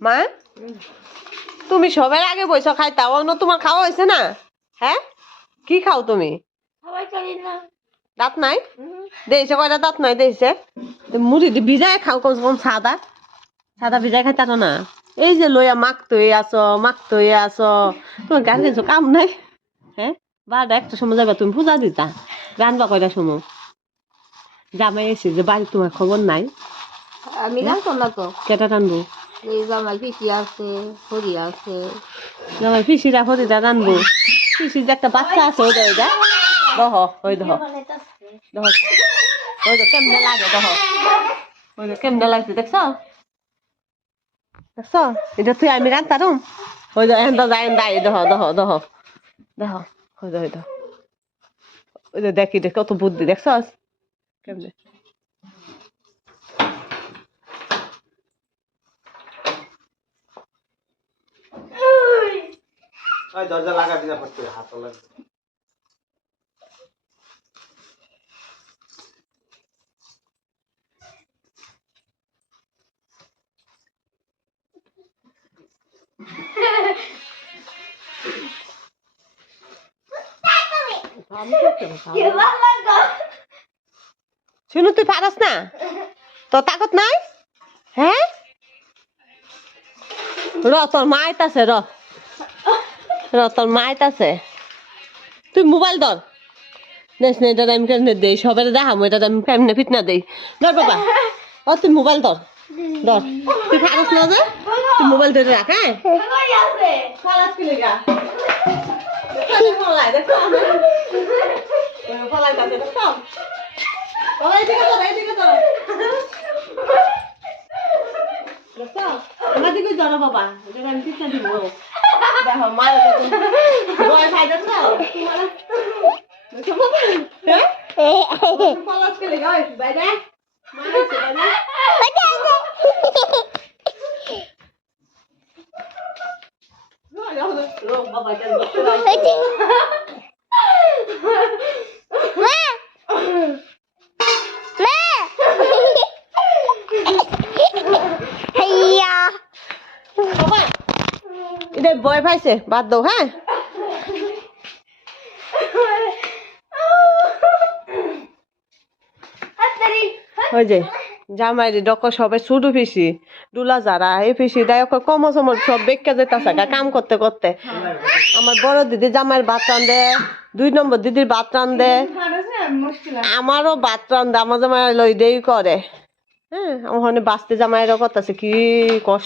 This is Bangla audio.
মা তুমি সবার আগে বইছো খাইতা অন্য তোমার খাওয়া হয়েছে না? হ্যাঁ কি খাও তুমি? দাঁত নাই দিয়েছে কয়টা দাঁত নাই দিয়েছে মুড়ি দি ভিজায় খাও কম কম সাদা সাদা ভিজায় খাইতা না এই যে লইয়া মাখতে আসো তোমার গান কিছু কাম নাই হ্যাঁ বারোটা একটা সময় যাবে তুমি পূজা দিতা রানবা কয়টা সময় জামাই এসে যে বাড়ি তোমার খবর নাই আমি জানতাম না তো কেটা রানবো এই জামাই পিসি আছে হরি আছে জামাই পিসিরা ফরিদা রানবো পিসির যে একটা বাচ্চা আছে ওইটা দহ ওই দহ দহ ওই তো কেমনে লাগে দহ ওই তো কেমনে লাগছে দেখছ দেখছ এটা তুই আমি রান্তারুম ওই তো এখন যাই দাই দহ দহ দহ দহ ওই তো ওই তো দেখি দেখ কত বুদ্ধি দেখছ কেমনে দরজা লাগা দিনা পড়তে হাত লাগবে শুনু তুই পারস না তোর তাকত নাই হ্যাঁ তোর মা আইতাছে তোর মা আইতাছে তুই মোবাইল ধর দেখ না এটা আমি কেমনে দেই সবাই দেখাম এটা আমি কেমনে ফিটনা দেই ধর বাবা ও তুই মোবাইল ধর তুই পারস না যে তুই মোবাইল ধরে রাখ হ্যাঁ বাবা আমি ফিটনা দিব দেখো মার ভয় খাই দেখ না পলাশ কে লেগে বাইরে এটা ভয় পাইছে বাদ দাও হ্যাঁ ওই যে জামাইরি ডক সবাই শুধু পিসি ডুলা যারা এই পিসি দেয় কম সময় সব বেঁকে যেতেছে কাম করতে করতে আমার বড় দিদি জামাইয়ের ভাত রান্ধে 2 নম্বর দিদির ভাত রান্ধে আমারও ভাত রান্ধে আমার জামাই লই দেই করে হ্যাঁ আমার বাঁচতে জামাইয়েরও করতেছে কি কষ্ট